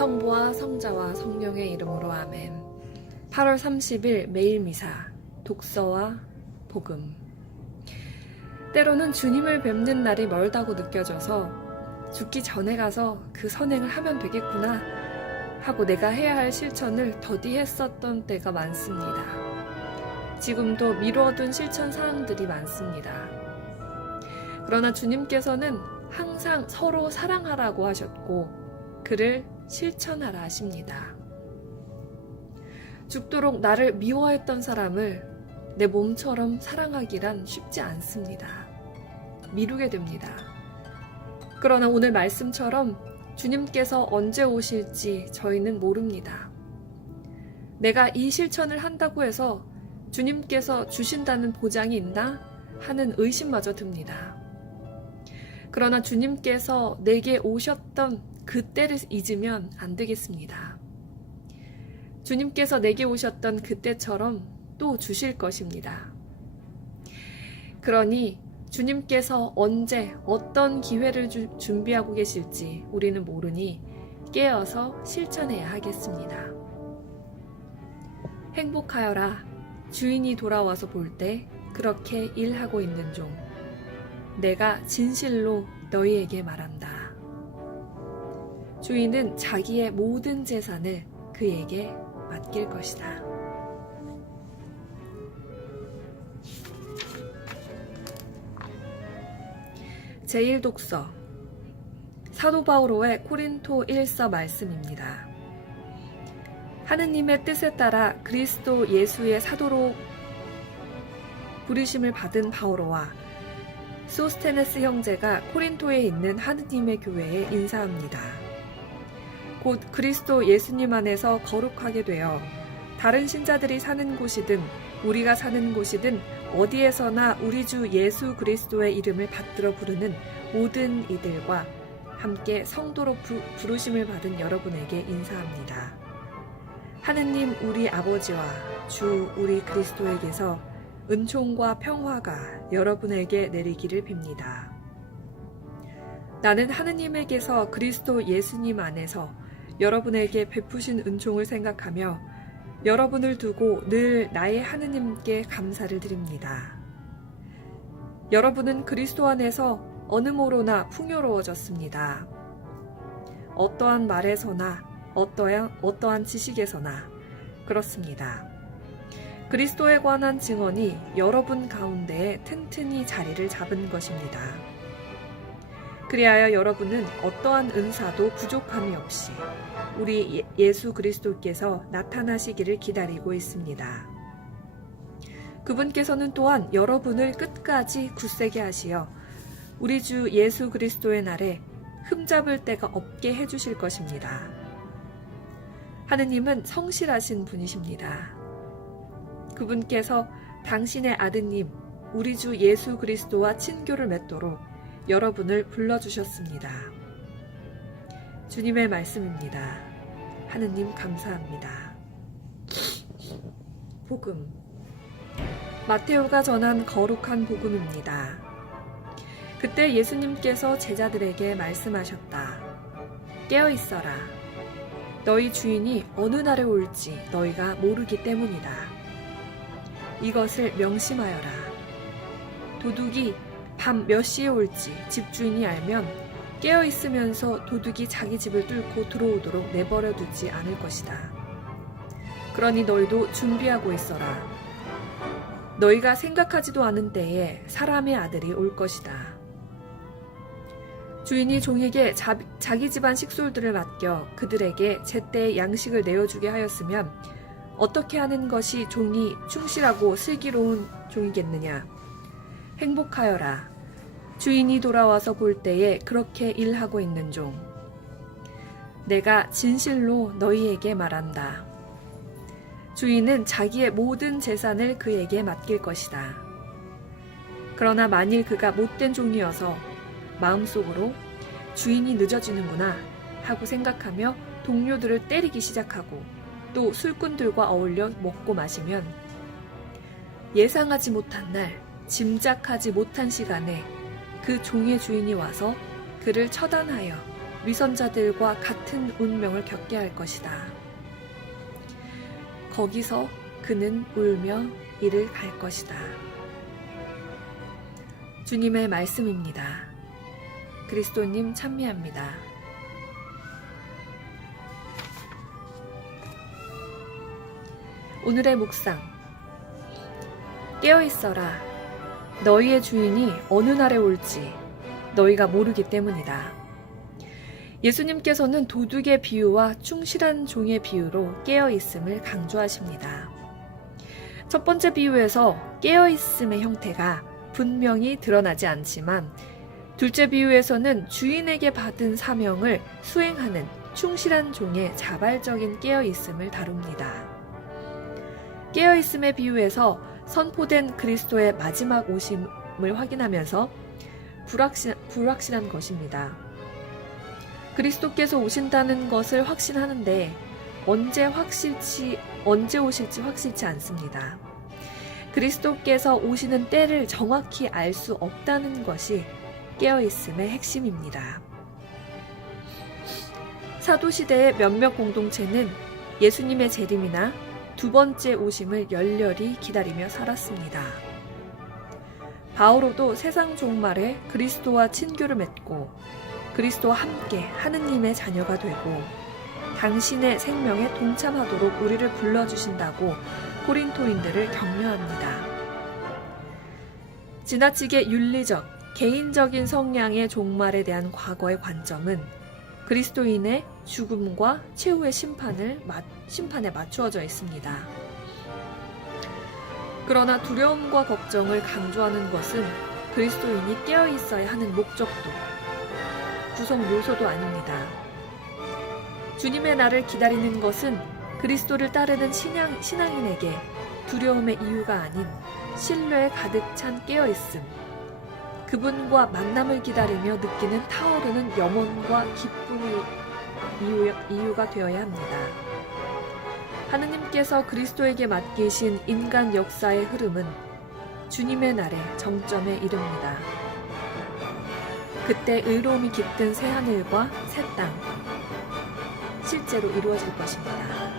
성부와 성자와 성령의 이름으로 아멘. 8월 30일 매일 미사, 독서와 복음. 때로는 주님을 뵙는 날이 멀다고 느껴져서 죽기 전에 가서 그 선행을 하면 되겠구나 하고 내가 해야 할 실천을 더디했었던 때가 많습니다. 지금도 미뤄둔 실천 사항들이 많습니다. 그러나 주님께서는 항상 서로 사랑하라고 하셨고 그를 실천하라 하십니다. 죽도록 나를 미워했던 사람을 내 몸처럼 사랑하기란 쉽지 않습니다. 미루게 됩니다. 그러나 오늘 말씀처럼 주님께서 언제 오실지 저희는 모릅니다. 내가 이 실천을 한다고 해서 주님께서 주신다는 보장이 있나 하는 의심마저 듭니다. 그러나 주님께서 내게 오셨던 그때를 잊으면 안 되겠습니다. 주님께서 내게 오셨던 그때처럼 또 주실 것입니다. 그러니 주님께서 언제 어떤 기회를 준비하고 계실지 우리는 모르니 깨어서 실천해야 하겠습니다. 행복하여라. 주인이 돌아와서 볼 때 그렇게 일하고 있는 종. 내가 진실로 너희에게 말한다. 주인은 자기의 모든 재산을 그에게 맡길 것이다. 제1독서 사도 바오로의 코린토 1서 말씀입니다. 하느님의 뜻에 따라 그리스도 예수의 사도로 부르심을 받은 바오로와 소스테네스 형제가 코린토에 있는 하느님의 교회에 인사합니다. 곧 그리스도 예수님 안에서 거룩하게 되어 다른 신자들이 사는 곳이든 우리가 사는 곳이든 어디에서나 우리 주 예수 그리스도의 이름을 받들어 부르는 모든 이들과 함께 성도로 부르심을 받은 여러분에게 인사합니다. 하느님 우리 아버지와 주 우리 그리스도에게서 은총과 평화가 여러분에게 내리기를 빕니다. 나는 하느님에게서 그리스도 예수님 안에서 여러분에게 베푸신 은총을 생각하며 여러분을 두고 늘 나의 하느님께 감사를 드립니다. 여러분은 그리스도 안에서 어느 모로나 풍요로워졌습니다. 어떠한 말에서나 어떠한 지식에서나 그렇습니다. 그리스도에 관한 증언이 여러분 가운데에 튼튼히 자리를 잡은 것입니다. 그리하여 여러분은 어떠한 은사도 부족함이 없이 우리 예수 그리스도께서 나타나시기를 기다리고 있습니다. 그분께서는 또한 여러분을 끝까지 굳세게 하시어 우리 주 예수 그리스도의 날에 흠잡을 데가 없게 해주실 것입니다. 하느님은 성실하신 분이십니다. 그분께서 당신의 아드님 우리 주 예수 그리스도와 친교를 맺도록 여러분을 불러주셨습니다. 주님의 말씀입니다. 하느님 감사합니다. 복음 마테오가 전한 거룩한 복음입니다. 그때 예수님께서 제자들에게 말씀하셨다. 깨어 있어라. 너희 주인이 어느 날에 올지 너희가 모르기 때문이다. 이것을 명심하여라. 도둑이 밤 몇 시에 올지 집주인이 알면 깨어 있으면서 도둑이 자기 집을 뚫고 들어오도록 내버려 두지 않을 것이다. 그러니 너희도 준비하고 있어라. 너희가 생각하지도 않은 때에 사람의 아들이 올 것이다. 주인이 종에게 자기 집안 식솔들을 맡겨 그들에게 제때에 양식을 내어주게 하였으면 어떻게 하는 것이 종이 충실하고 슬기로운 종이겠느냐. 행복하여라. 주인이 돌아와서 볼 때에 그렇게 일하고 있는 종. 내가 진실로 너희에게 말한다. 주인은 자기의 모든 재산을 그에게 맡길 것이다. 그러나 만일 그가 못된 종이어서 마음속으로 주인이 늦어지는구나 하고 생각하며 동료들을 때리기 시작하고 또 술꾼들과 어울려 먹고 마시면 예상하지 못한 날, 짐작하지 못한 시간에 그 종의 주인이 와서 그를 처단하여 위선자들과 같은 운명을 겪게 할 것이다. 거기서 그는 울며 이를 갈 것이다. 주님의 말씀입니다. 그리스도님 찬미합니다. 오늘의 묵상. 깨어있어라. 너희의 주인이 어느 날에 올지 너희가 모르기 때문이다. 예수님께서는 도둑의 비유와 충실한 종의 비유로 깨어있음을 강조하십니다. 첫 번째 비유에서 깨어있음의 형태가 분명히 드러나지 않지만 둘째 비유에서는 주인에게 받은 사명을 수행하는 충실한 종의 자발적인 깨어있음을 다룹니다. 깨어있음의 비유에서 선포된 그리스도의 마지막 오심을 확인하면서 불확실한 것입니다. 그리스도께서 오신다는 것을 확신하는데 언제 오실지 확실치 않습니다. 그리스도께서 오시는 때를 정확히 알 수 없다는 것이 깨어있음의 핵심입니다. 사도시대의 몇몇 공동체는 예수님의 재림이나 두 번째 오심을 열렬히 기다리며 살았습니다. 바오로도 세상 종말에 그리스도와 친교를 맺고 그리스도와 함께 하느님의 자녀가 되고 당신의 생명에 동참하도록 우리를 불러주신다고 고린토인들을 격려합니다. 지나치게 윤리적, 개인적인 성향의 종말에 대한 과거의 관점은 그리스도인의 죽음과 최후의 심판에 맞추어져 있습니다. 그러나 두려움과 걱정을 강조하는 것은 그리스도인이 깨어있어야 하는 목적도, 구성 요소도 아닙니다. 주님의 날을 기다리는 것은 그리스도를 따르는 신앙인에게 두려움의 이유가 아닌 신뢰에 가득 찬 깨어있음, 그분과 만남을 기다리며 느끼는 타오르는 염원과 기쁨의 이유가 되어야 합니다. 하느님께서 그리스도에게 맡기신 인간 역사의 흐름은 주님의 날의 정점에 이릅니다. 그때 의로움이 깃든 새하늘과 새 땅, 실제로 이루어질 것입니다.